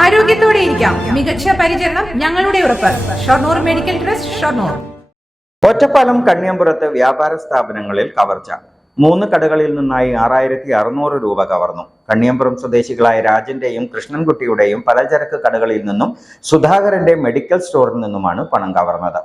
ആരോഗ്യത്തോടെ ഇരിക്കാം. മികച്ച പരിചരണം ഞങ്ങളുടെ ഉറപ്പ്. Shoranur medical trust, Shoranur. ഒറ്റപ്പാലം കണ്ണിയമ്പുറത്ത് വ്യാപാര സ്ഥാപനങ്ങളിൽ കവർച്ച. 3 കടകളിൽ നിന്നായി 6600 രൂപ കവർന്നു. കണ്ണിയമ്പുറം സ്വദേശികളായ രാജന്റെയും കൃഷ്ണൻകുട്ടിയുടെയും പലചരക്ക് കടകളിൽ നിന്നും സുധാകരന്റെ മെഡിക്കൽ സ്റ്റോറിൽ നിന്നുമാണ് പണം കവർന്നത്.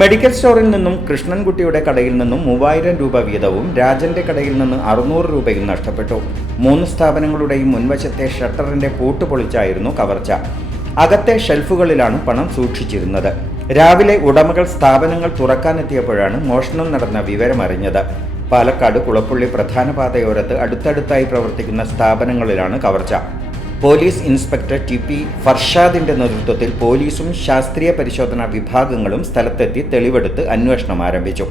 മെഡിക്കൽ സ്റ്റോറിൽ നിന്നും കൃഷ്ണൻകുട്ടിയുടെ കടയിൽ നിന്നും 3000 രൂപ വീതവും രാജന്റെ കടയിൽ നിന്ന് 600 രൂപയും നഷ്ടപ്പെട്ടു. 3 സ്ഥാപനങ്ങളുടെയും മുൻവശത്തെ ഷട്ടറിന്റെ പൂട്ട് പൊളിച്ചായിരുന്നു കവർച്ച. അകത്തെ ഷെൽഫുകളിലാണ് പണം സൂക്ഷിച്ചിരുന്നത്. രാവിലെ ഉടമകൾ സ്ഥാപനങ്ങൾ തുറക്കാനെത്തിയപ്പോഴാണ് മോഷണം നടന്ന വിവരമറിഞ്ഞത്. പാലക്കാട് കുളപ്പുള്ളി പ്രധാന പാതയോരത്ത് അടുത്തടുത്തായി പ്രവർത്തിക്കുന്ന സ്ഥാപനങ്ങളിലാണ് കവർച്ച. പോലീസ് ഇൻസ്പെക്ടർ TP ഫർഷാദിന്റെ നേതൃത്വത്തിൽ പോലീസും ശാസ്ത്രീയ പരിശോധനാ വിഭാഗങ്ങളും സ്ഥലത്തെത്തി തെളിവെടുത്ത് അന്വേഷണം ആരംഭിച്ചു.